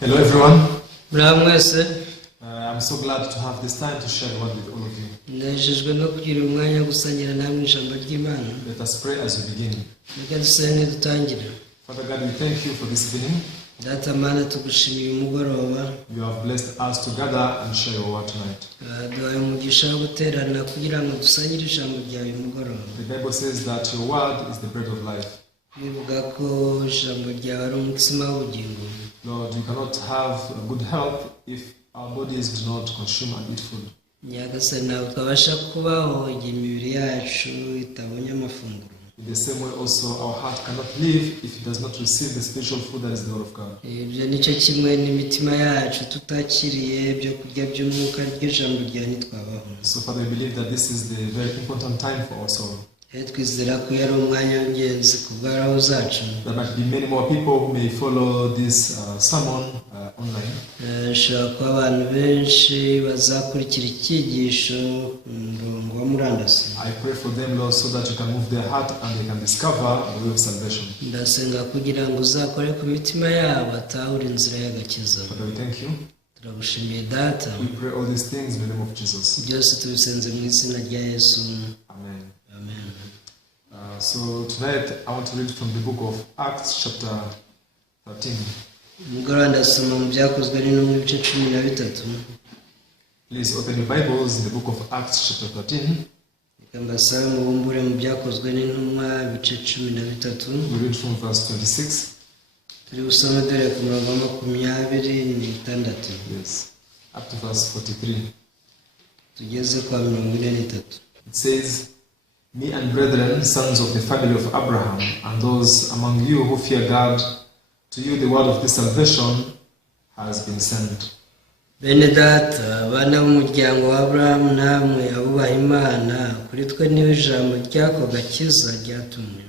Hello everyone. Blaise. I'm so glad to have this time to share the word with all of you. Nejejwe no kugira umwanya gusangira namwe ijambo ry'Imana. Let us pray as we begin. Reka dusenge dutangire. Father God, we thank you for this evening. Data Mana, tugushimiye umugoroba. You have blessed us to gather and share your word tonight. Duhaye umugisha wo guterana kugira ngo dusangire ijambo ryawe umugoroba. The Bible says that your word is the bread of life. Bivuga ko ijambo ryawe ari umutsima w'ubugingo. Lord, you cannot have good health if our bodies do not consume and eat food. Nyagasani, ntabwo twabasha kubaho igihe imibiri yacu itabonye amafunguro. In the same way also our heart cannot live if it does not receive the spiritual food that is the word of God. Ibyo nicyo kimwe n'imitima yacu tutakiriye byo kurya by'umwuka ry'ijambo ryawe ntitwabaho. So Father, we believe that this is the very important time for our soul. Twizera ko yari umwanya w'ingenzi ku bw'aho zacu. There might be many more people who may follow this sermon online. Shobora kuba abantu benshi bazakurikira icyigisho ku murongo wa murandasi. I pray for them, Lord, so that you can move their heart and they can discover the way of salvation. Ndasenga kugira ngo uzakore ku mitima yabo atahure inzira y'agakiza. Father, we thank you. Turagushimiye Data. We pray all these things in the name of Jesus. Byose tubisenze mu izina rya Yesu. Amen. Amen. So tonight I want to read from the book of Acts chapter 13. Umugoroba ndasoma mu byakozwe n'intumwa ibice 13. Please open your Bibles in the book of Acts chapter 13. Reka mbasabe mubumbure mu byakozwe n'intumwa ibice 13. We read from verse 26. Turi gusoma dore ku murongo wa 26. Yes. Up to verse 43. Tugeze kwa 43. It says, "Me and brethren, sons of the family of Abraham, and those among you who fear God, to you the word of this salvation has been sent." Bene Data, abana b'umuryango wa Abraham namwe abubaha Imana, kuri twe niwe ijambo ry'ako gakiza ryatumwe.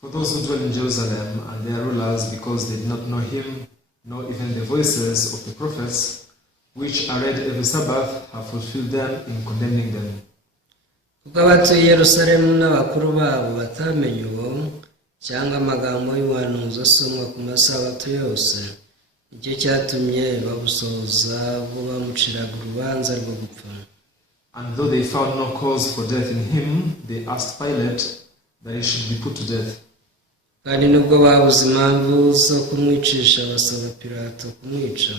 For those who dwell in Jerusalem and their rulers, because they did not know him, nor even the voices of the prophets, which are read every Sabbath, have fulfilled them in condemning them. Kuko abatuye Yerusalemu n'abakuru babo batamenye uwo cyangwa amagambo y'ubuhanuzi asomwa ku masabato yose, nicyo cyatumye babusohoza bo bamuciraga urubanza rwo gupfa. And though they found no cause for death in him, they asked Pilate that he should be put to death. Kandi nubwo babuze impamvu zo kumwicisha, basaba Pilato kumwica.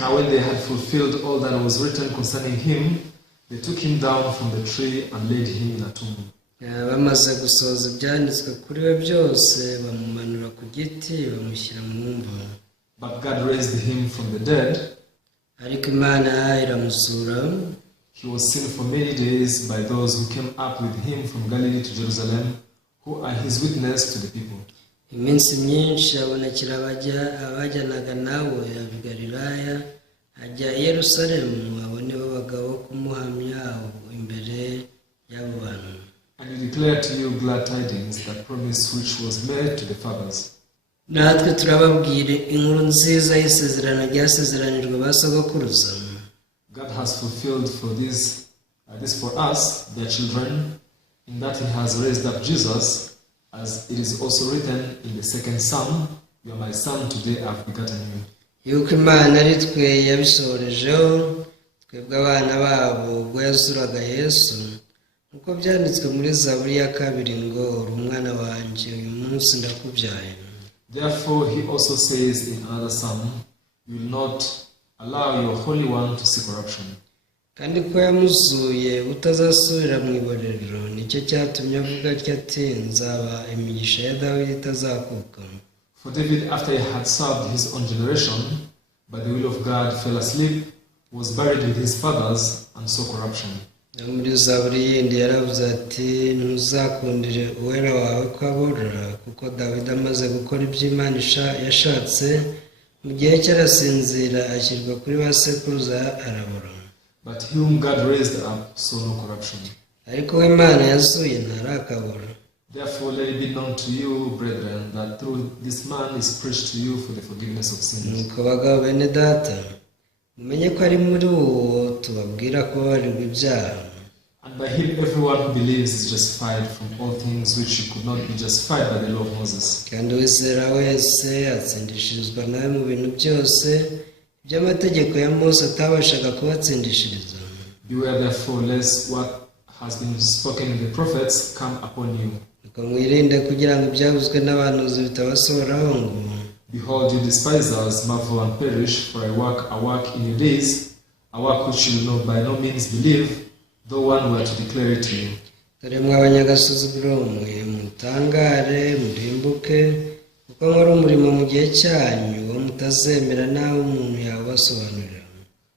Now when they had fulfilled all that was written concerning him, they took him down from the tree and laid him in a tomb. Bamaze gusohoza ibyanditswe kuri we byose, bamumanura ku giti bamushyira mu mva. But God raised him from the dead. Ariko Imana iramuzura. He was seen for many days by those who came up with him from Galilee to Jerusalem, who are his witness to the people. Iminsi myinshi abonekera abajyanaga nawe i Galilaya, ajya i Yerusalemu, abo nibo bagabo kumuhamya imbere y'abo bantu. And he declared to you glad tidings, that promise which was made to the fathers. Natwe turababwira inkuru nziza y'isezerano ryasezeranijwe ba sogokuruza. God has fulfilled for this for us, their children, in that he has raised up Jesus, as it is also written in the second Psalm, "You are my son, today I have begotten you." Yuko Imana ari twe yabisohorejeho, twebwe abana babo ubwo yazuraga Yesu, nkuko byanditswe muri Zaburi ya 2 ngo, "Uri umwana wanjye, uyu munsi ndakubyaye." Therefore he also says in another psalm, "You will not allow your Holy One to see corruption." Kandi ko yamuzuye utazasubira mu iborero, nicyo cyatumye avuga ati, "Nzaba imigisha ya Dawidi itazakuka." For David, after he had served his own generation, by the will of God fell asleep, was buried with his fathers, and saw corruption. Muri Zaburi yindi yaravuze ati, "Ntuzakundire uwera wawe ko abora, kuko Dawidi amaze gukora ibyo Imana yashatse, mu gihe cyarasinzira ashyirwa kuri ba sekuruza arabora." But he whom God raised up saw no corruption. Ariko we Imana yazuye ntarakabora. Therefore let it be known to you, brethren, that through this man is preached to you for the forgiveness of sins. Nuko bagabo bene Data, mumenye ko ari muri uwo tubabwira ko babarirwa ibyaha. And by him everyone who believes is justified from all things which he could not be justified by the law of Moses. kandi uwizera wese atsindishirizwa nawe mu bintu byose by'amategeko ya Mose atabashaga kubatsindishiriza. Beware therefore lest what has been spoken in the prophets come upon you. Nuko mwirinde kugira ngo ibyavuzwe n'abahanuzi bitabasohoraho ngo Behold, you despisers marvel and perish, for I work in your days, a work which you will not by no means believe, though one were to declare it to you. dore mw'abanyagasuzuguro mwe mutangare murimbuke kuko nkora umurimo mu gihe cyanyu wo mutazemera nawe umuntu yabasobanurira.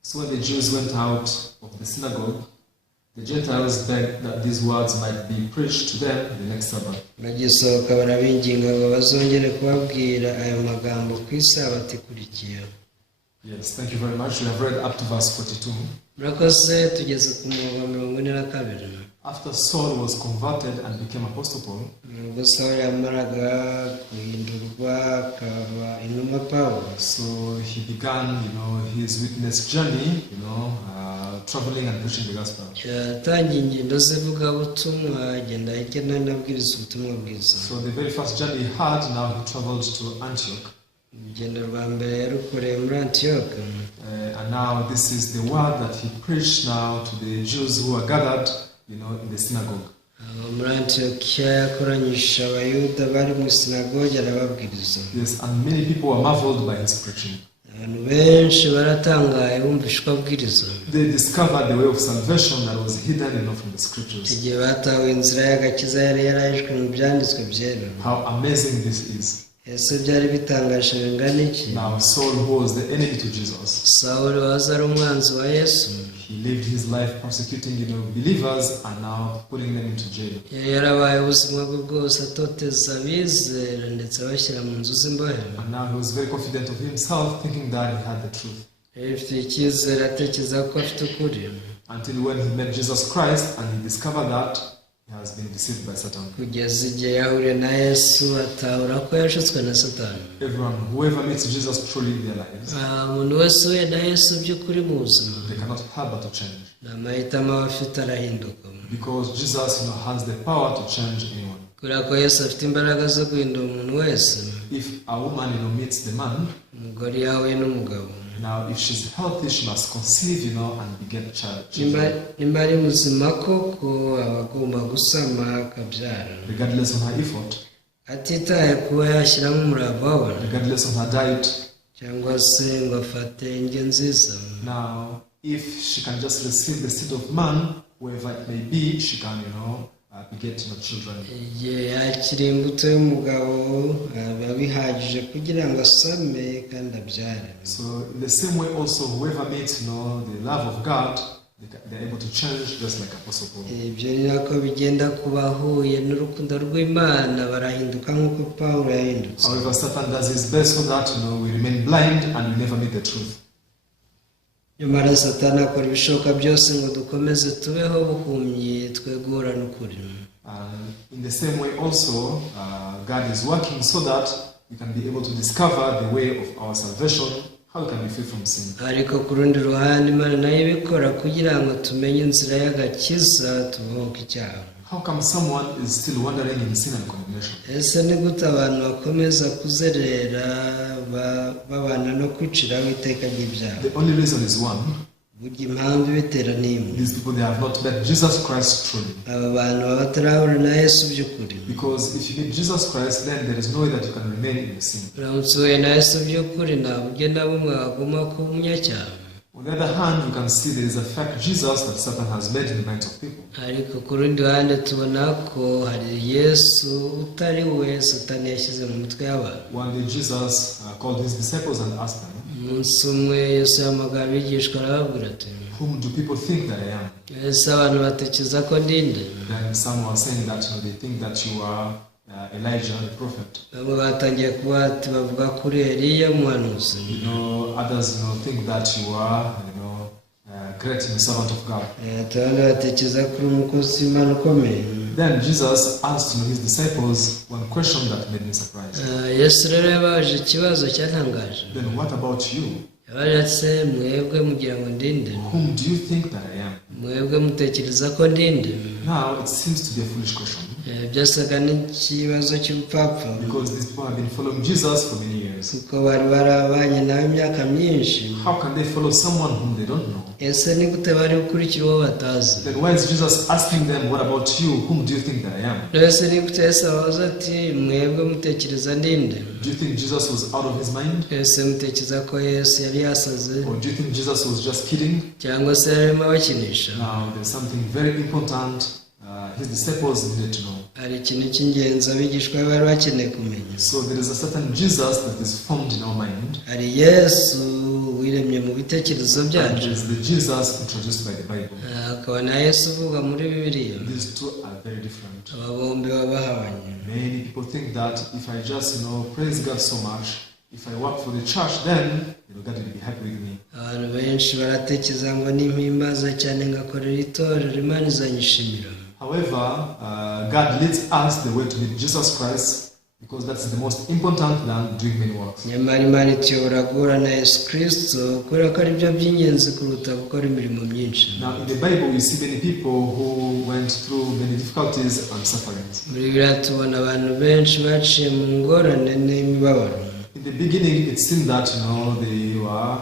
So when the Jews went out of the synagogue, the Gentiles begged that these words might be preached to them the next Sabbath. bagisohoka barabinginga ngo bazongere kubabwira ayo magambo ku isabato ikurikiye. Yes, thank you very much. We have read up to verse 42. murakoze tugeze ku murongo wa 42. After Saul was converted and became Apostle Paul, ubwo Sawuli yamaraga guhindurwa akaba intumwa Pawulo, so he began, his witness journey, traveling and preaching the gospel. yatangiye ingendo z'ivugabutumwa agenda hirya no hino abwiriza ubutumwa bwiza. So the very first journey he had, now he traveled to Antioch. urugendo rwa mbere yarukoreye muri Antiyoka. And now this is the word that he preached now to the Jews who are gathered, in the synagogue. muri Antiyokiya yakoranyije abayuda bari mu sinagogi arababwiriza. Yes, and many people were marveled by his preaching. abantu benshi baratangaye bumvise uko abwiriza. They discovered the way of salvation that was hidden, from the scriptures. igihe batawe inzira y'agakiza yari yarahishwe mu byanditswe byera. How amazing this is. ese byari bitangaje bingana iki? Now Saul, who was the enemy to Jesus, Sawuli waza ari umwanzi wa Yesu, he lived his life persecuting, believers and now putting them into jail. yari yarabaye ubuzima bwe bwose atoteza abizera ndetse abashyira mu nzu z'imbohe. And now he was very confident of himself, thinking that he had the truth. yifitiye icyizere atekereza ko afite ukuri. Until when he met Jesus Christ and he discovered that he has been deceived by Satan. kugeza igihe yahuriye na Yesu atahura ko yashutswe na Satani. Whoever meets Jesus truly in their lives, umuntu wese uhuye na Yesu by'ukuri mu buzima they cannot help but to change. ni amahitamo aba afite arahinduka. Because Jesus, has the power to change anyone. kubera ko Yesu afite imbaraga zo guhindura umuntu wese. If a woman, meets the man, umugore yahuye n'umugabo, now if she's healthy, she must conceive, and beget nimba children. ari muzima koko aba agomba gusama akabyara, Regardless of her effort, atitaye kuba yashyiramo umurava we regardless of her diet. cyangwa se ngo afate indyo nziza. Now, if she can just receive the seed of man, whoever it may be, she can, beget children. igihe yakira imbuto y'umugabo biba bihagije kugira ngo asame kandi abyare. So in the same way also, whoever meets, the love of God, they're able to change just like Apostle Paul. ibyo ni nako bigenda ku bahuye n'urukundo rw'Imana barahinduka nk'uko Pawulo yahindutse. However, Satan does his best so that, we remain blind and we never meet the truth. nyamara Satani akora ibishoboka byose ngo dukomeze tubeho buhumyi twe guhura n'ukuri. In the same way also, God is working so that we can be able to discover the way of our salvation, how we can be free from sin. ariko ku rundi ruhande Imana nayo ibikora kugira ngo tumenye inzira y'agakiza tubohoke icyaha. How come someone is still wandering in sin and condemnation? ese ni gute abantu bakomeza kuzerera babana no kwiciraho iteka ry'ibyaha? The only reason is one. burya impamvu ibitera n'imwe. These people, they have not met Jesus Christ truly. aba bantu baba batarahura na Yesu by'ukuri. Because if you meet Jesus Christ, then there is no way that you can remain in the sin. uramutse uhuye na Yesu by'ukuri nta buryo na bumwe waguma kuba umunyacyaha. On the other hand, you can see there is a fake Jesus that Satan has made in the minds of people. ariko ku rundi ruhande tubona ko hari Yesu utari we Satani yashyize mu mitwe y'abantu. One day Jesus called his disciples and asked them, umunsi umwe Yesu yahamagara abigishwa arababwira ati, whom do people think that I am? ese abantu batekereza ko ndinde? Then some were saying that they think that you are Elijah, the prophet. bamwe batangiye kuba ati bavuga kuri Eliya umuhanuzi. Others think that you are great servant of God. abandi batekereza kuri umukozi w'Imana ukomeye. Then Jesus asked his disciples one question that made me surprised. Yesu rero yabaje ikibazo cyatangaje. Then what about you? yabaje mwebwe mugira ngo ndinde Whom do you think that I am? mwebwe mutekereza ko ndinde Now, it seems to be a foolish question. byasaga n'ikibazo cy'ubupfapfa Because these people have been following Jesus for many years. kuko bari barabanye nawe imyaka myinshi. How can they follow someone whom they don't know? ese ni gute bari gukurikira uwo batazi? Then why is Jesus asking them, what about you? Whom do you think that I am? ese ni gute Yesu abaza ati mwebwe mutekereza ndinde? Do you think Jesus was out of his mind? ese mutekereza ko Yesu yari yasaze Or do you think Jesus was just kidding? cyangwa se yarimo abakinisha? Now, there's something very important his disciples needed to know. hari ikintu cy'ingenzi abigishwa bari bakeneye kumenya. So there is a certain Jesus that is formed in our mind. hari Yesu wiremye mu bitekerezo And byacu, there is the Jesus introduced by the Bible. hakaba na Yesu uvuga muri Bibiliya. These two are very different. aba bombi baba bahabanye. Many people think that if I just, praise God so much, if I work for the church, then God will be happy with me. abantu benshi baratekereza ngo nimpimbaza cyane ngakorera itorero Imana izanyishimira. However, God leads us the way to meet Jesus Christ because that's the most important than doing many works. nyamara Imana ituyobora guhura na Yesu Kristo kubera ko ari byo by'ingenzi kuruta gukora imirimo myinshi. Now, in the Bible, we see many people who went through many difficulties and sufferings. muri Bibiliya tubona abantu benshi baciye mu ngorane n'imibabaro. In the beginning, it seemed that they were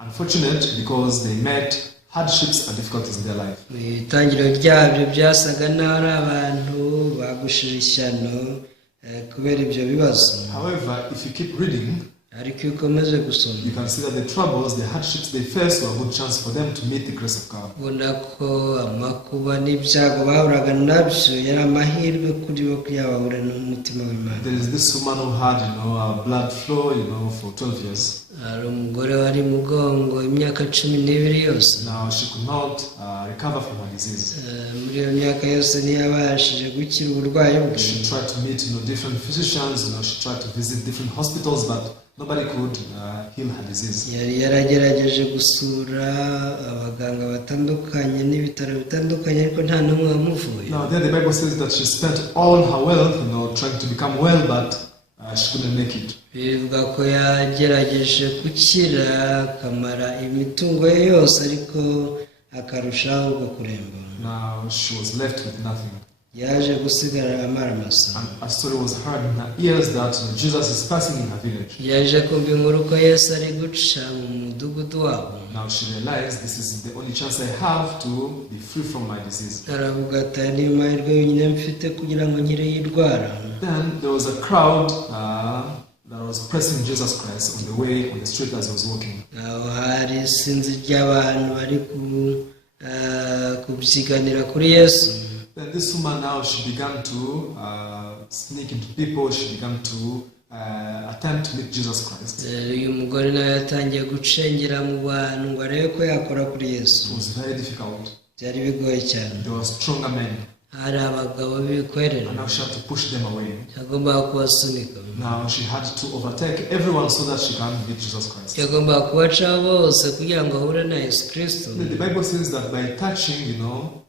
unfortunate because they met hardships and difficulties in their life. mu itangiriro ryabyo byasaga n'aho ari abantu bagushira ishyano kubera ibyo bibazo. However, if you keep reading, ariko iyo ukomeje gusoma you can see that the troubles, the hardships they faced were a good chance for them to meet the grace of God. ubona ko amakuba n'ibyago bahuraga nabyo yari amahirwe kuri bo kuyabahura n'umutima w'Imana. There is this woman who had, blood flow, for 12 years. hari umugore wari mugongo imyaka 12 yose. Now she could not recover from her disease. muri iyo myaka yose ntiyabashije gukira uburwayi bwe. She tried to meet, different physicians. She tried to visit different hospitals, but nobody could heal her disease. yari yaragerageje gusura abaganga batandukanye n'ibitaro bitandukanye ariko nta n'umwe wamuvuye. Now there the Bible says that she spent all her wealth, trying to become well, but she couldn't make it. bivuga ko yagerageje gukira akamara imitungo ye yose ariko akarushaho kuremba. Now she was left with nothing. yaje gusigara amara masa. And a story was heard in her ears that Jesus is passing in her village. yaje kumva inkuru ko Yesu ari guca mu mudugudu wabo. Now she realized this is the only chance I have to be free from my disease. aravuga ati ni amahirwe yonyine mfite kugira ngo nkire iyi ndwara. Then there was a crowd that was pressing Jesus Christ on the way, on the street as he was walking. aho hari isinzi ry'abantu bari kubyiganira kuri Yesu. Then this woman now, she began to sneak into people. She began to attempt to meet Jesus Christ. uyu mugore nawe yatangiye gucengera mu bantu ngo arebe ko yakora kuri Yesu. It was very difficult. byari bigoye cyane. There were stronger men. hari abagabo b'ibikwerere. And now she had to push them away. yagombaga kubasunika. Now she had to overtake everyone so that she can meet Jesus Christ. yagombaga kubacaho bose kugira ngo ahure na Yesu Kristo. The Bible says that by touching,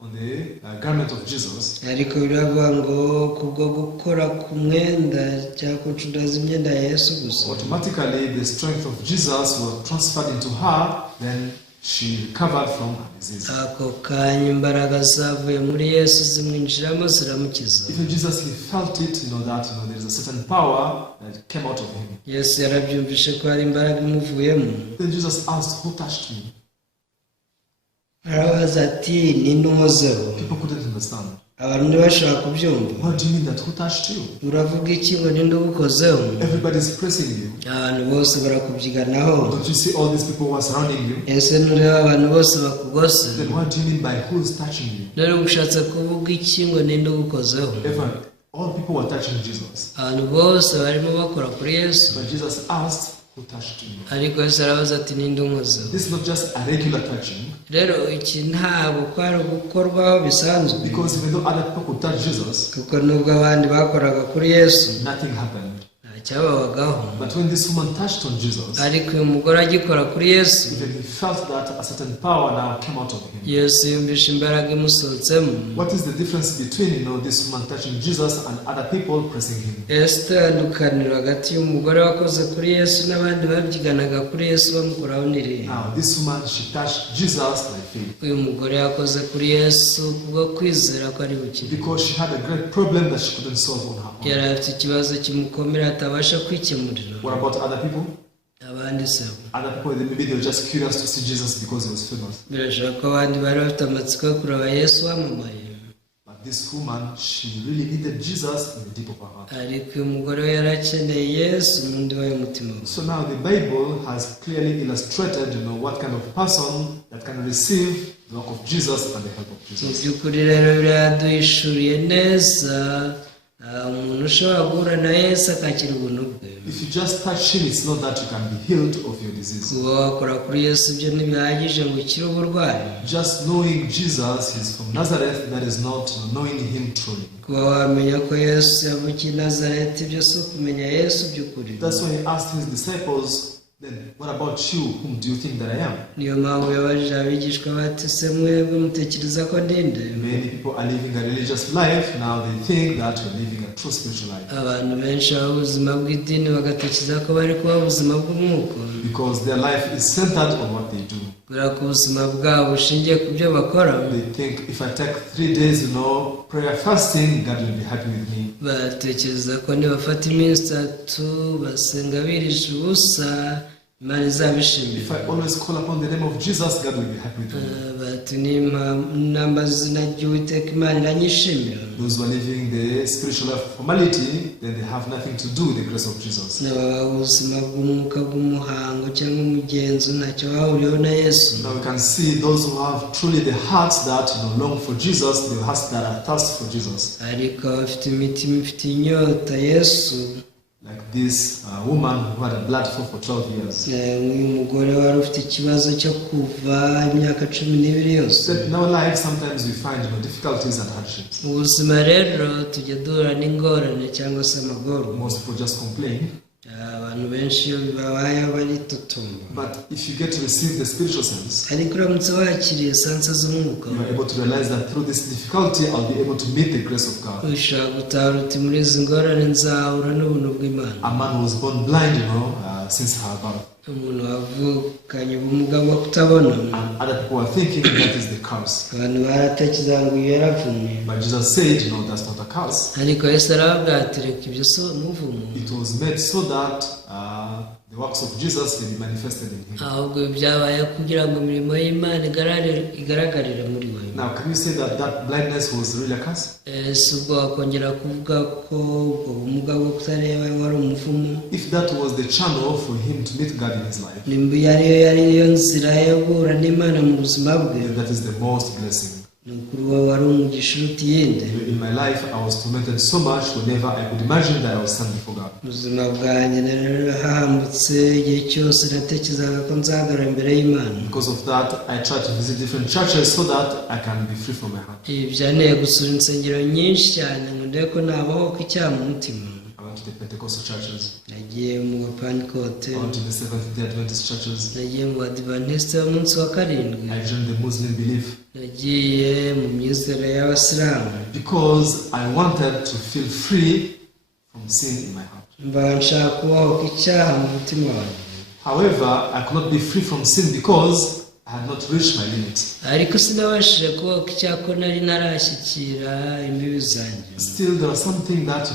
on the garment of Jesus, ariko biravuga ngo kubwo gukora ku mwenda cyangwa kucudaza imyenda ya Yesu gusa, automatically the strength of Jesus was transferred into her. Then she recovered from her disease. ako kanya imbaraga zavuye muri Yesu zimwinjiramo ziramukiza. Even Jesus, he felt it, that there is a certain power that came out of him. Yesu yarabyumvishe ko hari imbaraga imuvuyemo. Then Jesus asked, who touched me? arabaza ati ninde unkozeho? People couldn't understand. abantu ntibashobora kubyumva. What do you mean that who touched you? uravuga iki ngo ninde ugukozeho? Everybody is pressing you. abantu bose barakubyiganaho. Don't you see all these people who are surrounding you? ese ntureba abantu bose bakugose? Then what do you mean by who is touching you? rero ushatse kuvuga iki ngo ninde ugukozeho? All people were touching Jesus. abantu bose barimo bakora kuri Yesu. But Jesus asked, who touched you? ariko Yesu arabaza ati ninde unkozeho? This is not just a regular touching. rero iki ntabwo kwari gukorwaho bisanzwe. Because even though other people could touch Jesus, kuko nubwo abandi bakoraga kuri Yesu nothing happened. nta cyababagaho. But when this woman touched on Jesus, Ariko uyu mugore agikora kuri Yesu, even he felt that a certain power now came out of him. Yesu yumvisha imbaraga imusohotsemo. What is the difference between, this woman touching Jesus and other people pressing him? Itandukaniro hagati y'umugore wakoze kuri Yesu n'abandi babyiganaga kuri Yesu bamukoraho n'iri. Now, this woman, she touched Jesus by faith. Uyu mugore yakoze kuri Yesu kubwo kwizera ko ari bukire. Because she had a great problem that she couldn't solve on her own. Yari afite ikibazo kimukomera atabasha kwikemurira. What about other people? Abandi se Other people, maybe they were just curious to see Jesus because he was famous. birashoboka ko abandi bari bafite amatsiko yo kureba Yesu wamamaye. But this woman, she really needed Jesus in the deep of her heart. Ariko uyu mugore we yari akeneye Yesu mu ndiba y'umutima we. So now the Bible has clearly illustrated, what kind of person that can receive the work of Jesus and the help of Mu Jesus. by'ukuri rero biraduhishuriye neza umuntu ushobora guhura na Yesu akakira ubuntu bwe. If you just touch him, it's not that you can be healed of your disease. Kuba wakora kuri Yesu ibyo ntibihagije ngo ukire uburwayi. Just knowing Jesus, he's from Nazareth, that is not knowing him truly. Kuba wamenya ko Yesu yavukiye i Nazareti ibyo si ukumenya Yesu by'ukuri. That's why he asked his disciples, then what about you? Whom do you think that I am? Niyo mpamvu yabajije abigishwa bati se mwebwe mutekereza ko ndinde? Many people are living a religious life. Now they think that you're living a true spiritual life. Abantu benshi baba ubuzima bw'idini bagatekereza ko bari kuba ubuzima bw'umwuka. Because their life is centered on what they do. Kubera ko ubuzima bwabo bushingiye ku byo bakora. They think if I take 3 days, prayer fasting, God will be happy with me. Batekereza ko nibafata iminsi 3 basenga birije ubusa Imana izabishimira. If I always call upon the name of Jesus, God will be happy with me. Bati nimba izina ry'Uwiteka Imana iranyishimira. Those who are living the spiritual life of formality, then they have nothing to do with the grace of Jesus. N'ababa ubuzima bw'umwuka bw'umuhango cyangwa umugenzo ntacyo bahuriyeho na Yesu. Now we can see those who have truly the hearts that long for Jesus, the hearts that are thirsty for Jesus. Ariko abafite imitima ifite inyota Yesu. Like this woman who had a blood flow for 12 years. Uyu mugore wari ufite ikibazo cyo kuva imyaka 12 yose. In our life, sometimes we find difficulties and hardships. Mu buzima rero tujya duhura n'ingorane cyangwa se amagorwa. Most people just complain. Abantu benshi iyo bibabayeho baritotomba. But if you get to receive the spiritual sense, ariko uramutse wakiriye sansa z'umwuka, you are able to realize that through this difficulty, I'll be able to meet the grace of God. ushobora gutahura uti muri izi ngorane nzahura n'ubuntu bw'Imana. A man was born blind, since her birth. Umuntu wavukanye ubumuga bwo kutabona. And other people were thinking that is the curse. Abantu baratekereza ngo iyo yaravumye. But Jesus said, no, that's not a curse. Ariko Yesu arababwira ati reka ibyo so umuvumo. It was made so that the works of Jesus can be manifested in him. Ahubwo byabaye kugira ngo imirimo y'Imana igaragarire muri we. Now, can you say that blindness was really a curse? Si ubwo wakongera kuvuga ko ubwo bumuga bwo kutareba wari umuvumo. If that was the channel for him to meet God in his life, nimba yariyo nzira yo guhura n'Imana mu buzima bwe, that is the most blessing. ni ukuri wowe wari umugisha uruta iyindi. In my life, I was tormented so much whenever I could imagine that I was standing before God. Ubuzima bwanjye rero hahambutse igihe cyose natekerezaga ko nzahagarara imbere y'Imana. Because of that, I tried to visit different churches so that I can be free from my heart. Ibi byanteye gusura insengero nyinshi cyane ngo ndebe ko nabaho icyaha mu mutima. I went to the Pentecostal churches. Nagiye mu Bapantekote. I went to the Seventh-day Adventist churches. Nagiye mu Badivantiste b'umunsi wa karindwi. I joined the Muslim belief. Nagiye mu myizerere y'Abasilamu. Because I wanted to feel free from sin in my heart. Mba nshaka kubaho icyaha mu mutima wanjye. However, I could not be free from sin because I had not reached my limit. Ariko sinabashije kubaho icyaha ko nari narashyikira imbibi zanjye. Still, there was something that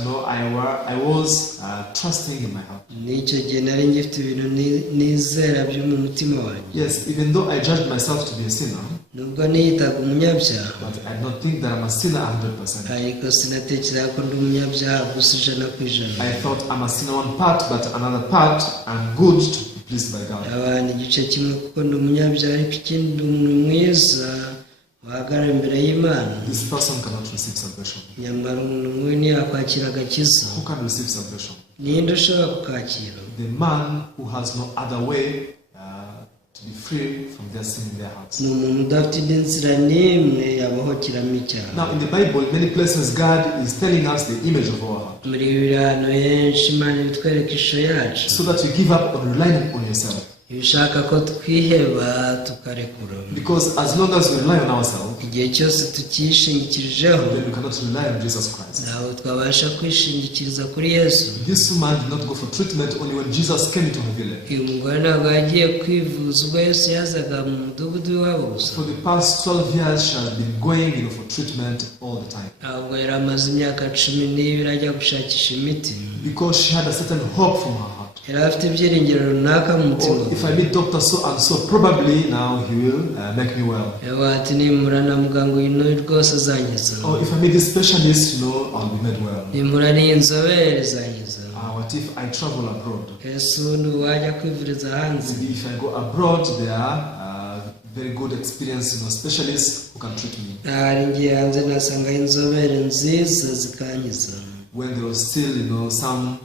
I was trusting in my heart. N'icyo gihe nari ngifite ibintu nizera byo mu mutima wanjye. Yes, even though I judged myself to be a sinner, nubwo niyitaga umunyabyaha, but I don't think that I'm a sinner 100%. ariko sinatekereza ko ndi umunyabyaha gusa 100%. I thought I'm a sinner one part, but another part I'm good to be pleased by God. Abantu igice kimwe kuko ndi umunyabyaha ariko ikindi ndi umuntu mwiza wahagarara imbere y'Imana. This person cannot receive salvation. Nyamara umuntu nk'uyu ntiyakwakira agakiza. Who can receive salvation? Ninde ushobora kukakira? The man who has no other way to be free from their sin in their hearts. ni umuntu udafite indi nzira n'imwe yabohokeramo icyaha. Now in the Bible, many places God is telling us the image of our heart. muri biriya henshi Imana itwereka ishusho yacu, So that you give up on relying on yourself. iyo ushaka ko twiheba tukarekura. Because as long as we rely on ourselves, igihe cyose tukishingikirijeho, then we cannot rely on Jesus Christ. ntabwo twabasha kwishingikiriza kuri Yesu. This woman did not go for treatment only when Jesus came into her village. uyu mugore ntabwo yagiye kwivuza ubwo Yesu yazaga mu mudugudu w'iwabo gusa. For the past 12 years, she has been going for treatment all the time. ntabwo yari amaze imyaka 12 ajya gushakisha imiti, Because she had a certain hope from her heart. yari afite ibyiringiro runaka mu mutima. Oh, if I meet Dr. So and so, probably now he will make me well. yavuga ati nimura na muganga uyu rwose azankiza. Or if I meet this specialist, I'll be made well. nimura n'inzobere zankiza. What if I travel abroad? Yesu wajya kwivuriza hanze. Maybe if I go abroad, there are very good experience, specialists who can treat me. hari ngiye hanze nasanga inzobere nziza zikankiza. When there was still, some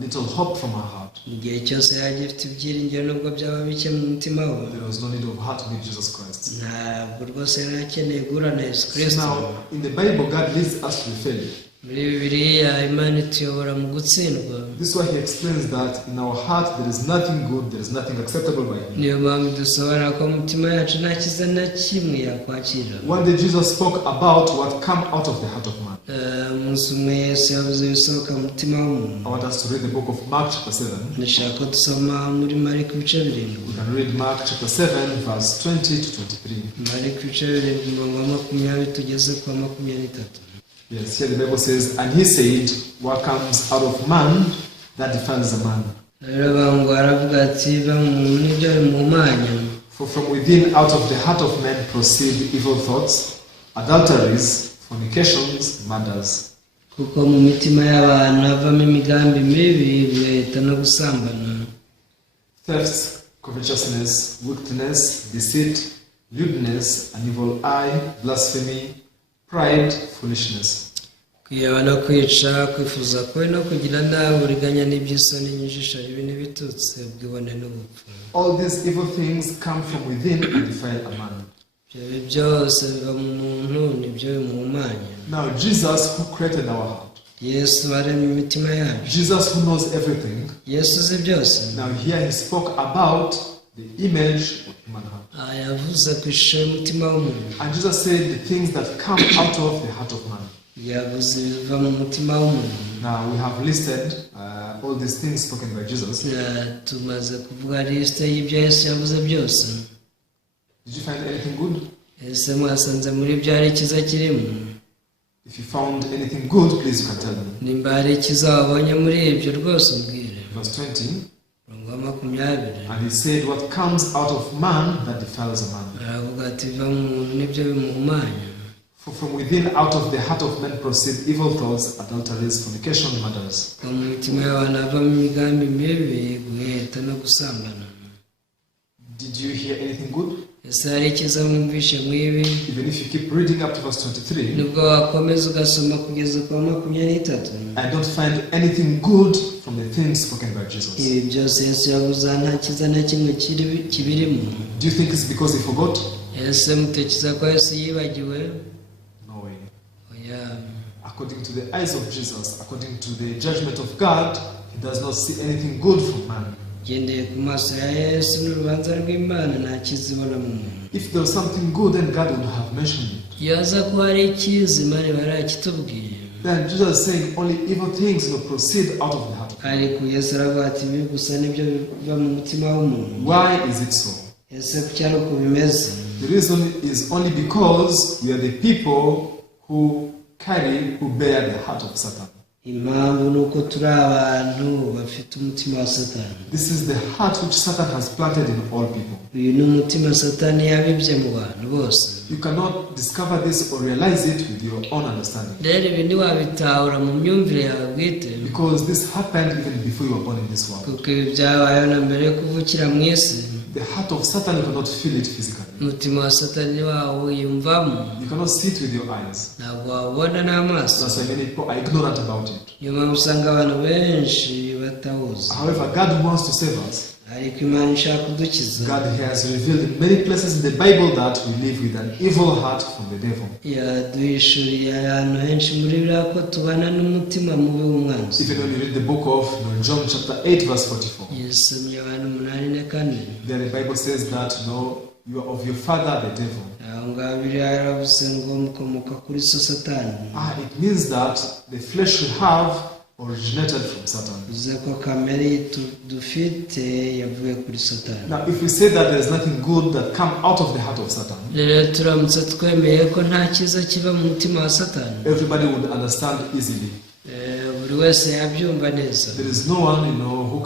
little hope from her heart. igihe cyose yajya ifite ibyiringiro nubwo byaba bike mu mutima we, There was no need of her to meet Jesus Christ. ntabwo rwose yari akeneye guhura na Yesu So Kristo. now, in the Bible, God leads us to failure. muri Bibiliya Imana ituyobora mu gutsindwa. This is why he explains that in our heart there is nothing good, there is nothing acceptable by him. niyo mpamvu dusobanura ko mu mitima yacu nta cyiza na kimwe yakwakira. One day Jesus spoke about what come out of the heart of man. umunsi umwe Yesu yavuze ibisohoka mu mutima w'umuntu. I want us to read the book of Mark chapter 7. ndashaka ko dusoma muri Mariko ibice 7. We can read Mark chapter 7 verse 20 to 23. Mariko ibice 7 umurongo wa 20 tugeze ku wa 23. Yes, here the Bible says, and he said, what comes out of man that defiles a man? rero bangu aravuga ati biva mu muntu nibyo bimuhumanya. For from within, out of the heart of man proceed evil thoughts, adulteries, fornications, murders. kuko mu mitima y'abantu havamo imigambi mibi, guheta no gusambana, Thefts, covetousness, wickedness, deceit, lewdness, an evil eye, blasphemy, pride, foolishness. kwiheba no kwica, kwifuza kubi no kugira nabi, uburiganya n'iby'isoni, inyigisho ribi n'ibitutsi, ubwibone n'ubupfu. All these evil things come from within and defile a man. ibyo byose biva mu muntu nibyo bimuhumanya. Now Jesus, who created our heart, Yesu waremye imitima yacu, Jesus who knows everything, Yesu uzi byose. now here he spoke about the image of human heart. yavuze ku ishusho y'umutima w'umuntu. And Jesus said the things that come out of the heart of man. yavuze ibiva mu mutima w'umuntu. Now we have listed all these things spoken by Jesus. tumaze kuvuga lisite y'ibyo Yesu yavuze byose. Did you find anything good? ese mwasanze muri byo hari icyiza kirimo? If you found anything good, please you can tell me. nimba hari icyiza wabonye muri ibyo rwose umbwire. Verse 20. umurongo wa 20. And he said, what comes out of man that defiles a man. aravuga ati biva mu muntu nibyo bimuhumanya. For from within, out of the heart of man proceed evil thoughts, adulteries, fornication, murders. mu mitima y'abantu havamo imigambi mibi, guheta no gusambana. Did you hear anything good? ese hari icyiza mwumvishe mwibi? Even if you keep reading up to verse 23, nubwo wakomeza ugasoma kugeza ku wa 23, I don't find anything good from the things spoken by Jesus. ibi byose Yesu yavuze nta cyiza na kimwe kibirimo. Do you think it's because he forgot? ese mutekereza ko Yesu yibagiwe? No way. oya. According to the eyes of Jesus, according to the judgment of God, he does not see anything good from man. gendeye ku maso ya Yesu n'urubanza rw'Imana nta kizibona mu muntu. If there was something good, then God would have mentioned it. yaza ko hari icyiza Imana barakitubwiye. Then Jesus is saying only evil things proceed out of the heart. ariko Yesu aravuga ati ibi gusa nibyo biva mu mutima w'umuntu. Why is it so? ese kuki ari uko bimeze? The reason is only because we are the people who bear the heart of Satan. impamvu ni uko turi abantu bafite umutima wa Satani. This is the heart which Satan has planted in all people. uyu ni umutima Satani yabibye mu bantu bose. You cannot discover this or realize it with your own understanding. rero ibi ntiwabitahura mu myumvire yawe bwite, Because this happened even before you were born in this world. kuko ibi byabayeho na mbere yo kuvukira mu isi. The heart of Satan, you cannot feel it physically. umutima wa Satani wawiyumvamo, You cannot see it with your eyes. ntabwo wabona n'amaso. That's why many people are ignorant about it. niyo mpamvu usanga abantu benshi batawuzi. However, God wants to save us. ariko Imana ishaka kudukiza. God has revealed in many places in the Bible that we live with an evil heart from the devil. Yaduhishuriye ahantu henshi muri Bibiliya ko tubana n'umutima mubi w'umwanzi. Even when you read the book of John chapter 8 verse 44. Yesomye abantu 8:4. There the Bible says that you are of your father the devil. Aho ngaho Bibiliya yaravuze ngo mukomoka kuri so Satani. It means that the flesh we have originated from Satan. Bivuze ko kamere dufite yavuye kuri Satani. Now if we say that there is nothing good that come out of the heart of Satan, rero turamutse twemeye ko nta cyiza kiba mu mutima wa Satani, everybody would understand easily. Buri wese yabyumva neza. There is no one who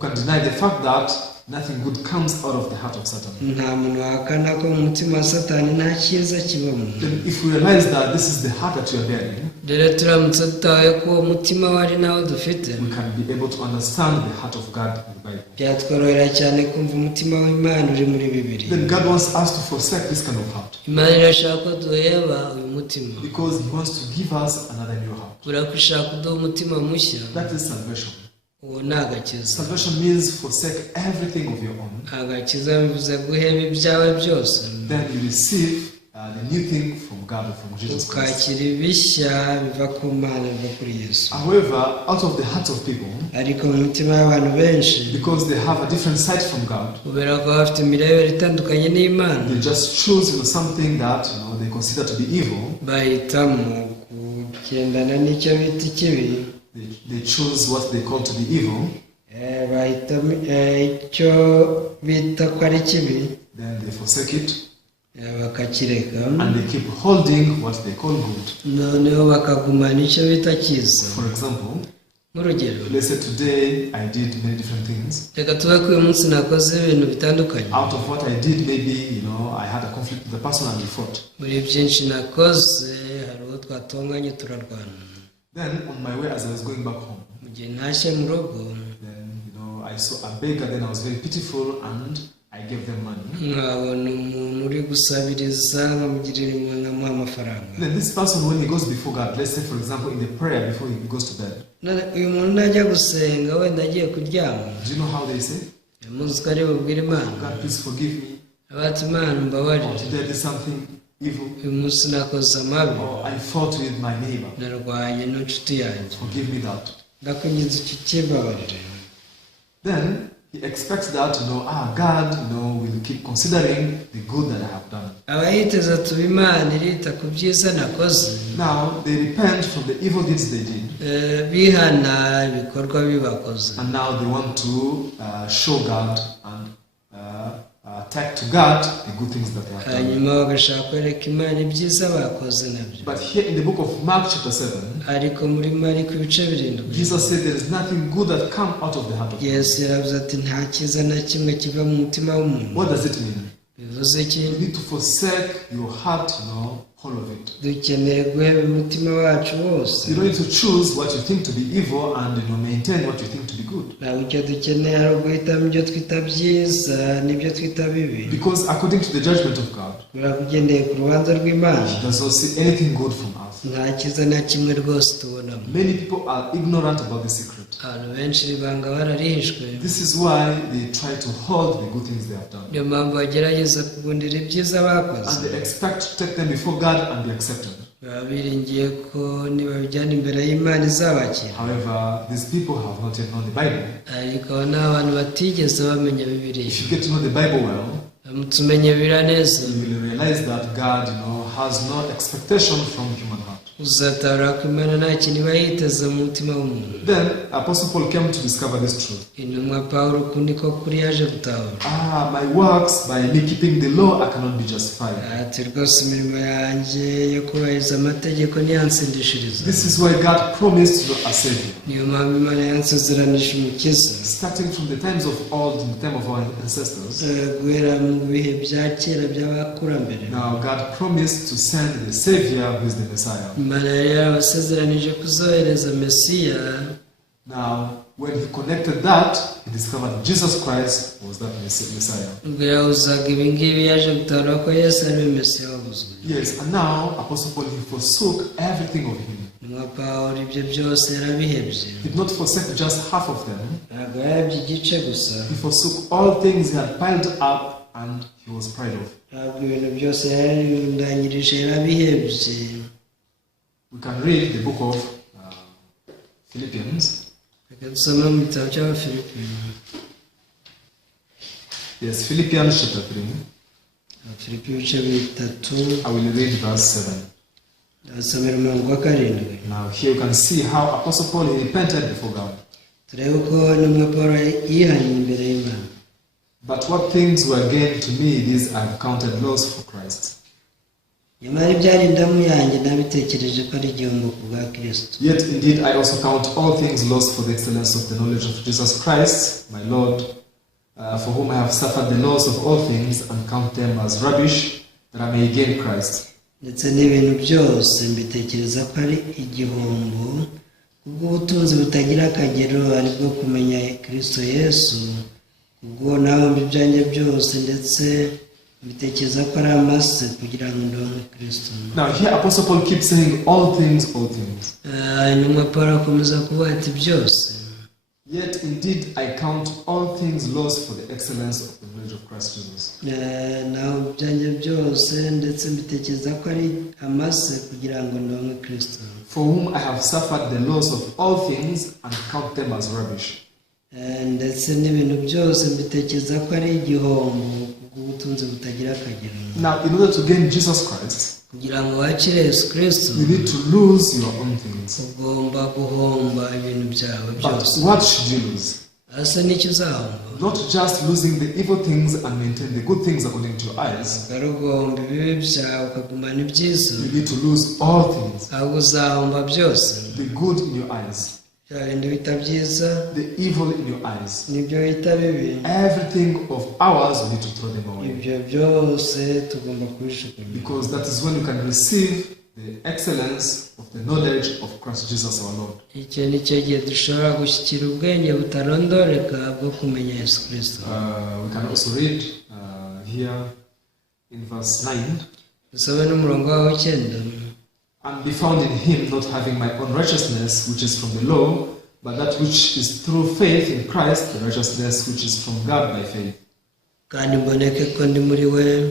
can deny the fact that nothing good comes out of the heart of Satan. Nta muntu wakana ko mu mutima wa Satani nta cyiza kibamo. Then if we realize that this is the heart that you are bearing, rero turamutse tutaye ko umutima wari nawo dufite, we can be able to understand the heart of God in the Bible. byatworohera cyane kumva umutima w'Imana uri muri Bibiliya. Then God wants us to forsake this kind of heart. Imana irashaka ko duheba uyu mutima, because He wants to give us another new heart. urakushaka kuduha umutima mushya. That is salvation. Uwo ni agakiza. Salvation means forsake everything of your own. Agakiza bivuze guheba ibyawe byose. Then you receive the new thing from God, from Jesus Christ. Ukakira ibishya biva ku Mana, biva kuri Yesu. However, out of the hearts of people, ariko mu mitima y'abantu benshi, because they have a different side from God, kubera ko bafite imirebere itandukanye n'Imana, they just choose something that they consider to be evil. bahitamo kugendana n'icyo bita ikibi. They choose what they call to be evil. Bahitamo icyo bita ko ari kibi, Then they forsake it. bakakireka, and they keep holding what they call good. noneho bakagumana icyo bita cyiza. For example, nk'urugero, let's say today I did many different things. reka tuve ko uyu munsi nakoze ibintu bitandukanye. Out of what I did, maybe I had a conflict with the person and we fought. muri byinshi nakoze hari uwo twatonganye turarwana. Then on my way as I was going back home, mu gihe ntashye mu rugo, then I saw a beggar. Then I was very pitiful and I gave them money. nkabona umuntu uri gusabiriza nkamugirira impuhwe nkamuha amafaranga. Then this person, when he goes before God, let's say for example in the prayer before he goes to bed, uyu muntu najya gusenga wenda agiye kuryama, do you know how they say? muzi ko ari bubwire Imana, God, please forgive me. abati Imana mbabarire, Today I did something evil. uyu munsi nakoze amabi, Or I fought with my neighbor. narwanye n'inshuti yanjye, Forgive me that. ndakugize icyo kibabarire. Then he expects that God will keep considering the good that I have done. aba yiteze atuba Imana irita ku byiza nakoze. Now they repent from the evil deeds they did. Bihana ibikorwa bibakoze. And now they want to show God and take to God the good things that they have done. hanyuma bagashaka kwereka Imana ibyiza bakoze nabyo. But here in the book of Mark chapter 7, ariko muri Mariko ibice 7, Jesus said there is nothing good that come out of the heart of man. Yesu yaravuze ati nta cyiza na kimwe kiva mu mutima w'umuntu. What does it mean? bivuze iki? You need to forsake your heart, whole of it. dukeneye guheba umutima wacu wose. You don't need to choose what you think to be evil and maintain what you think to be good. ntabwo icyo dukeneye ari uguhitamo ibyo twita byiza n'ibyo twita bibi. Because according to the judgment of God, kubera ko ugendeye ku rubanza rw'Imana, He does not see anything good from us. nta cyiza na kimwe rwose tubonamo. Many people are ignorant about the secret. abantu benshi ibanga bararihishwe. This is why they try to hold the good things they have done. niyo mpamvu bagerageza kugundira ibyiza bakoze. And they expect to take them before God and be accepted. baba biringiye ko nibabijyana imbere y'Imana izabakira. However, these people have not yet known the Bible. ariko abo ni abantu batigeze bamenya Bibiliya. If you get to know the Bible well, uramutse umenye Bibiliya neza, you will realize that God, has no expectation from human heart. uzatahura ko Imana nta kintu iba yiteze mu mutima w'umuntu. Then Apostle Paul came to discover this truth. intumwa Pawulo kundi ko kuri yaje gutahura. My works, by me keeping the law, I cannot be justified. ati rwose imirimo yanjye yo kubahiriza amategeko ntiyansindishiriza. This is why God promised a Savior. niyo mpamvu Imana yansezeranije umukiza. Starting from the times of old, in the time of our ancestors, guhera mu bihe bya kera by'abakurambere. now God promised to send the Savior who is the Messiah. Imana yari yarabasezeranije kuzohereza Mesiya. Now, when he connected that, he discovered Jesus Christ was that Messiah. ubwo yahuzaga ibi ngibi yaje gutahura ko Yesu ari we Mesiya wavuzwe. Yes, and now Apostle Paul, he forsook everything of him. intumwa Pawulo ibyo byose yarabihebye. He did not forsake just half of them. Ntabwo yarabye igice gusa. He forsook all things he had piled up and he was proud of. Ntabwo ibintu byose yararundanyirije yarabihebye. We can read the book of Philippians. Reka dusome mu gitabo cy'Abafilipi. Yes, Philippians chapter 3. Abafilipi ibice bitatu. I will read verse 7. Ndasomera umurongo wa 7. Now here you can see how Apostle Paul he repented before God. Turebe uko intumwa Pawulo yihanye imbere y'Imana. But what things were gained to me, these I have counted loss for Christ. Nyamara ibyari indamu yanjye nabitekereje ko ari igihombo ku bwa Kristo. Yet indeed I also count all things lost for the excellence of the knowledge of Jesus Christ, my Lord, for whom I have suffered the loss of all things and count them as rubbish, that I may gain Christ. Ndetse n'ibintu byose mbitekereza ko ari igihombo kubw'ubutunzi butagira akagero aribwo kumenya Kristo Yesu, kubwo naho ibyanjye byose ndetse mbitekereza ko ari amase kugira ngo ndonke Kristo. Now here Apostle Paul keeps saying all things, all things. Intumwa Pawulo akomeza kuvuga ati byose. Yet indeed I count all things lost for the excellence of the knowledge of Christ Jesus. Naho ibyanjye byose ndetse mbitekereza ko ari amase kugira ngo ndonke Kristo. For whom I have suffered the loss of all things and count them as rubbish. Ndetse n'ibintu byose mbitekereza ko ari igihombo kubw'ubutunzi butagira akagero. Now in order to gain Jesus Christ, kugira ngo wakire Yesu Kristo, you need to lose your own things. ugomba guhomba ibintu byawe byose. But what should you lose? Asa n'icyo uzahomba. Not just losing the evil things and maintain the good things according to your eyes. Ari ugomba ibibi byawe ukagumana ibyiza. You need to lose all things. Ahubwo uzahomba byose. The good in your eyes, bya bindi bita byiza, the evil in your eyes. n'ibyo bita bibi. Everything of ours, we need to throw them away. Ibyo byose tugomba kubishukunya. Because that is when you can receive the excellence of the knowledge of Christ Jesus our Lord. Icyo ni cyo gihe dushobora gushyikira ubwenge butarondoreka bwo kumenya Yesu Kristo. We can also read here in verse 9. Dusome n'umurongo wa 9. And be found in him, not having my own righteousness, which is from the law, but that which is through faith in Christ, the righteousness which is from God by faith. Kandi mboneke ko ndi muri we,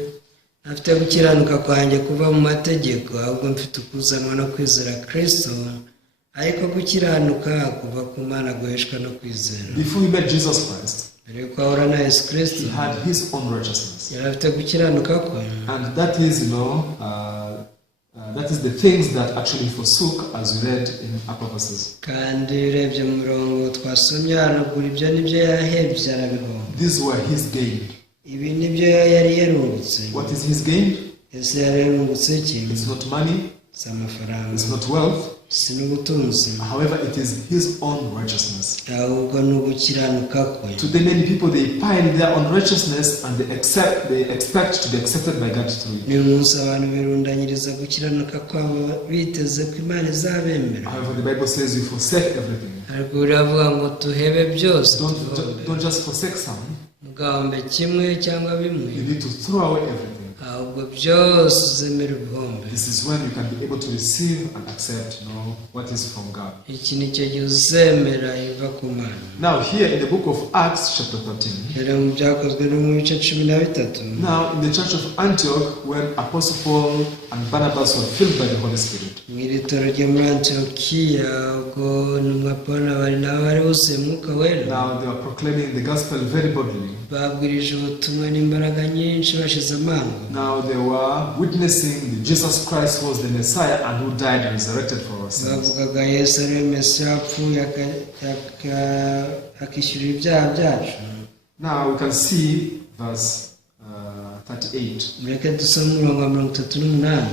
afite gukiranuka kwanjye kuva mu mategeko, ahubwo mfite ukuzanwa no kwizera Kristo, ariko gukiranuka kuva ku Mana guheshwa no kwizera. Before he met Jesus Christ, mbere yuko ahura na Yesu Kristo, he had his own righteousness. yari afite gukiranuka kwe. And that is, that is the things that actually forsook, as we read in upper verses. Kandi urebye mu mirongo twasomye haruguru, ibyo nibyo yahebye arabihomba. These were his gain. Ibi nibyo yari yarungutse. What is his gain? Ese yari yarungutse iki? It's not money. Si amafaranga. It's not wealth. Si n'ubutunzi. However, it is his own righteousness. Ahubwo ni ugukiranuka kwe. Today, many people, they pile their own righteousness and they expect to be accepted by God through it. Ni umunsi abantu birundanyiriza gukiranuka kwabo biteze ko Imana izabemera. However, the Bible says you forsake everything. Ariko biravuga ngo tuhebe byose. Don't just forsake some. Mugahombe kimwe cyangwa bimwe. You need to throw away everything. Ahubwo byose uzemera ibihombe. This is when you can be able to receive and accept, what is from God. Iki ni cyo gihe uzemera iva ku Mana. Now here in the book of Acts chapter 13. Rero mu byakozwe no mu bice 13. Now in the church of Antioch, when Apostle Paul and Barnabas were filled by the Holy Spirit. Mu itorero ryo muri Antiyokiya, ubwo intumwa Pawulo na Barinaba bari buzuye Mwuka Wera. Now they were proclaiming the gospel very boldly. Babwirije ubutumwa n'imbaraga nyinshi bashize amanga. Now they were witnessing that Jesus Christ was the Messiah and who died and resurrected for our sins. Bavugaga Yesu ari Mesiya yapfuye akishyura ibyaha byacu. Now we can see verse 38. Mureke dusome umurongo wa 38.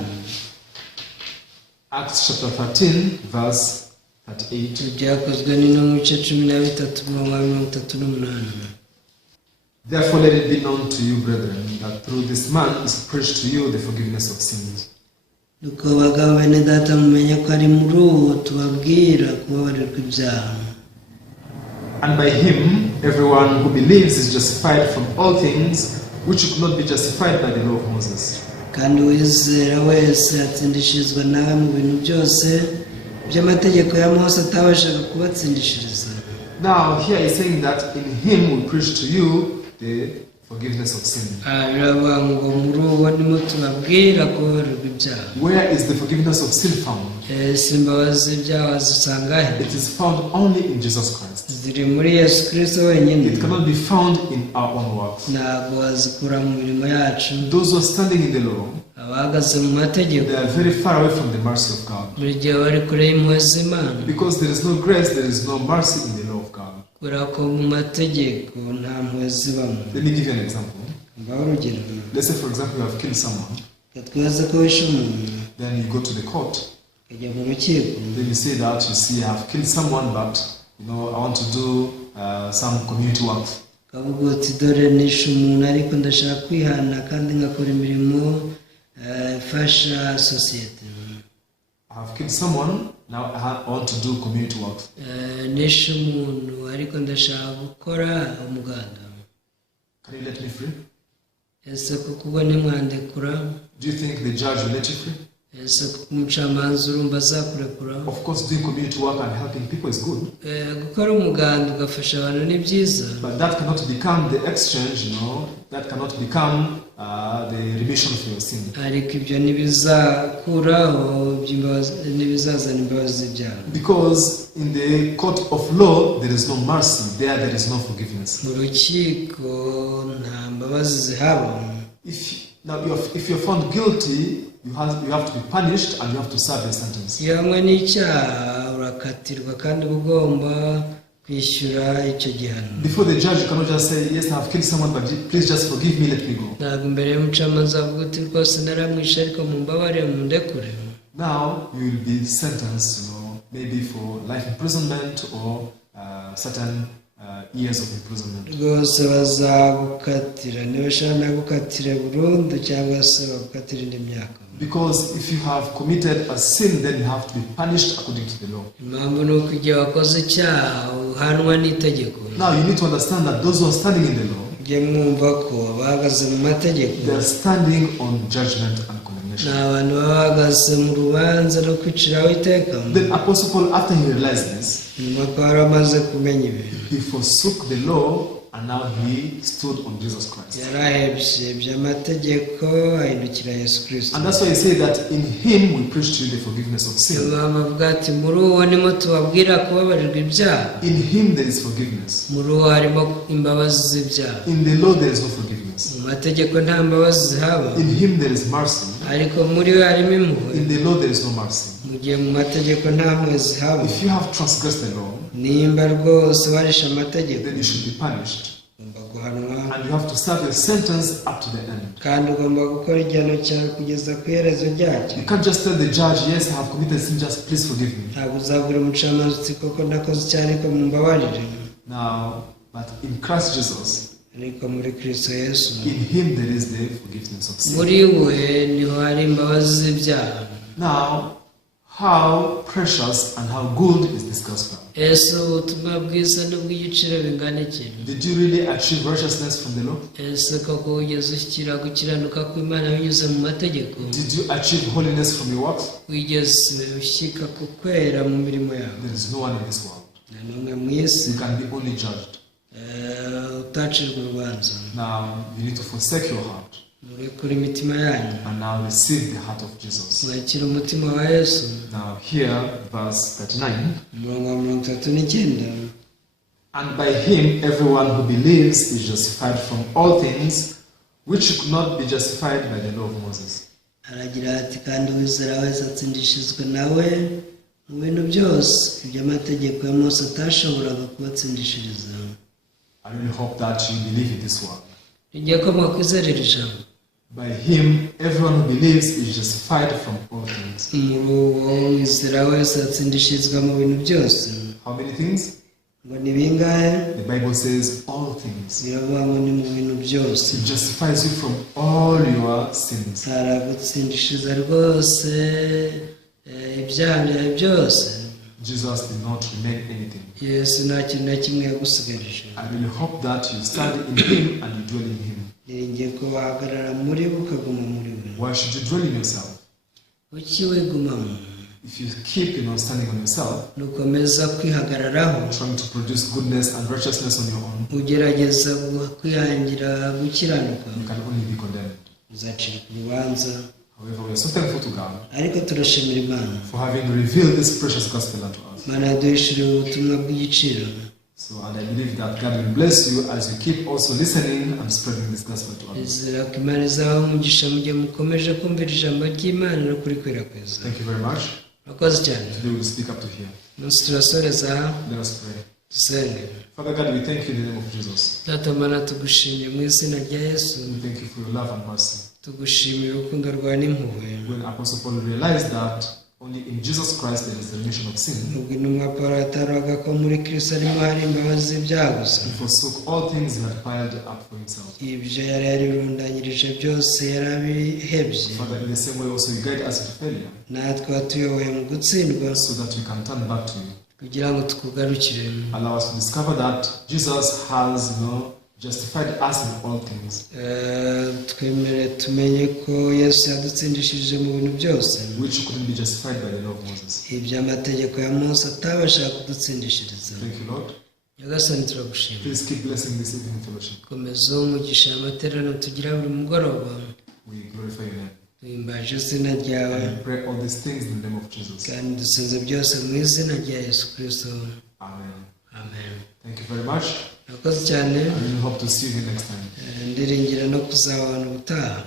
Acts chapter 13 verse 38. Byakozwe no mu bice 13 umurongo wa 38. Therefore let it be known to you, brethren, that through this man is preached to you the forgiveness of sins. Nuko bagabo bene data mumenye ko ari muri uwo tubabwira kubabarirwa ibyaha. And by him everyone who believes is justified from all things which could not be justified by the law of Moses. Kandi uwizera wese atsindishirizwa nawe mu bintu byose by'amategeko ya Mose atabashaga kubatsindishiriza. Now here he's saying that in him we preach to you the forgiveness of sin. Biravuga ngo muri uwo nimo tubabwira kubabarirwa ibyaha. Where is the forgiveness of sin found? Imbabazi z'ibyaha zisanga he? It is found only in Jesus Christ. Ziri muri Yesu Kristo wenyine. It cannot be found in our own works. Ntabwo wazikura mu mirimo yacu. Those who are standing in the law, abahagaze mu mategeko, they are very far away from the mercy of God. buri gihe bari kure y'impuhwe z'Imana. Because there is no grace, there is no mercy in the law of God. Kubera ko mu mategeko nta mpuhwe zibamo. Let me give you an example. Ngaho urugero. Let's say for example you have killed someone. Twibaze ko wishe umuntu. Then you go to the court. Ukajya mu rukiko. Then you say that you see I have killed someone, but I want to do some community work. Kavuga uti dore nishe umuntu ariko ndashaka kwihana kandi ngakora imirimo ifasha sosiyete. I have killed someone, now I want to do community work. Nishe umuntu ariko ndashaka gukora umuganda. Can you let me free? Ese kuko nimwandekura? Do you think the judge will let you free? Ese kuko umucamanza urumva azakurekura? Of course, doing community work and helping people is good. Gukora umuganda ugafasha abantu ni byiza. But that cannot become the exchange, that cannot become the remission for your sin. Ariko ibyo ntibizakuraho ntibizazana imbabazi z'ibyaha. Because in the court of law there is no mercy, there is no forgiveness. Mu rukiko nta mbabazi zihaba. If you're found guilty, you have to be punished and you have to serve a sentence. Iyo hamwe n'icyaha urakatirwa kandi ugomba kwishyura icyo gihano. Before the judge, you cannot just say, yes, I have killed someone, but please just forgive me, let me go. Ntabwo imbere y'umucamanza avuga uti rwose naramwishe ariko mumbabarire mundekure. Now you will be sentenced, maybe for life imprisonment or certain years of imprisonment. Rwose bazagukatira ntibashaka gukatira burundu cyangwa se bagukatira indi myaka. Because if you have committed a sin, then you have to be punished according to the law. Impamvu ni uko igihe wakoze icyaha uhanwa n'itegeko. Now you need to understand that those who are standing in the law, ujye mwumva ko bahagaze mu mategeko, they are standing on judgment and condemnation. ni abantu baba bahagaze mu rubanza no kwiciraho iteka. Then Apostle Paul, after he realized this, nyuma ko yari amaze kumenya ibi, he forsook the law and now he stood on Jesus Christ. yarahebye by'amategeko ahindukira Yesu Kristo. And that's why he said that in him we preach to you the forgiveness of sin. Avuga ati muri uwo nimo tubabwira kubabarirwa ibyaha. In him there is forgiveness. Muri uwo harimo imbabazi z'ibyaha. In the law there is no forgiveness. Mu mategeko nta mbabazi zihaba. In him there is mercy. Ariko muri we harimo impuhwe. In the law there is no mercy. Mu gihe mu mategeko nta mpuhwe zihaba. If you have transgressed the law, nimba rwose warishe amategeko, then you should be punished. ugomba guhanwa. And you have to serve a sentence up to the end. Kandi ugomba gukora igihano cyawe kugeza ku iherezo ryacyo. You can't just tell the judge, yes, I have committed sin, just please forgive me. Ntabwo uzabwira umucamanza uti koko ndakoze icyaha ariko mumbabarire. Now, but in Christ Jesus, ariko muri Kristo Yesu, in him there is the forgiveness of sin. muri we niho hari imbabazi z'ibyaha. Now, how precious and how good is this gospel? Ese ubutumwa bwiza n'ubw'igiciro bingana iki? Did you really achieve righteousness from the law? Ese koko wigeze ushyikira gukiranuka kw'Imana binyuze mu mategeko? Did you achieve holiness from your works? Wigeze ushyika ku kwera mu mirimo yawe? There is no one in this world. nta n'umwe mu isi You can be only judged. utacirwa urubanza. Now, you need to forsake your heart murekure imitima yanyu and now receive the heart of Jesus. mwakira umutima wa Yesu. Now, here, verse 39. umurongo wa 39. And by him everyone who believes is justified from all things which could not be justified by the law of Moses. aragira ati kandi uwizera wese atsindishizwe nawe mu bintu byose iby'amategeko ya Mose atashoboraga kubatsindishiriza. I really hope that you believe in this word. igihe ko mwakwizerera ijambo. By him everyone who believes is justified from all things. muri uwo uwizera wese atsindishizwa mu bintu byose. How many things? ngo ni bingahe? The Bible says all things. biravuga ngo ni mu bintu byose. It justifies you from all your sins. aragutsindishiriza rwose ibyaha byawe byose. Jesus did not remain anything. Yesu nta kintu na kimwe yagusigarije. I really hope that you stand in him and you dwell in him. niringiye ko wahagarara muri we ukaguma muri we. Why should you dwell in yourself? kuki wigumamo? if you keep, standing on yourself, nukomeza kwihagararaho, trying to produce goodness and righteousness on your own, ugerageza kwihangira gukiranuka, you can only be condemned. uzacirwa urubanza. However, we are so thankful to God ariko turashimira Imana, for having revealed this precious gospel unto us. Imana yaduhishuriye ubutumwa bw'igiciro. So, and I believe that God will bless you as you keep also listening and spreading this gospel to others. Izera ko Imana izabaha umugisha mu gihe mukomeje kumvira ijambo ry'Imana no kurikwirakwiza. Thank you very much. Murakoze cyane. Today we will speak up to here. Umunsi turasoreza aha. Let us pray. Dusenge. Father God, we thank you in the name of Jesus. Data Mana, tugushimiye mu izina rya Yesu. We thank you for your love and mercy. Tugushimira urukundo rwawe n'impuhwe. When Apostle Paul realized that only in Jesus Christ there is the remission of sin, ubwo intumwa Pawulo yataraga ko muri Kristo harimo hari imbabazi z'ibyaha gusa. he forsook all things he had piled up for himself. Ibyo yari yarirundanyirije byose yarabihebye. Father, in the same way also you guide us to failure, natwe watuyoboye mu gutsindwa so that we can turn back to you. kugira ngo tukugarukire. Allow us to discover that Jesus has, justified us in all things. Twemere tumenye ko Yesu yadutsindishije mu bintu byose, which couldn't be justified by the law of Moses. ibyo amategeko ya Mose atabasha kudutsindishiriza. Thank you, Lord. Nyagasani turagushimira. Please keep blessing this evening fellowship. komeza umugisha amateraniro tugira buri mugoroba. We glorify your name. Duhimbaje izina ryawe, And we pray all these things in the name of Jesus. kandi dusenze byose mu izina rya Yesu Kristo. Amen. Amen. Thank you very much. Murakoze cyane. I really hope to see you next time. Ndiringira no kuzabana ubutaha.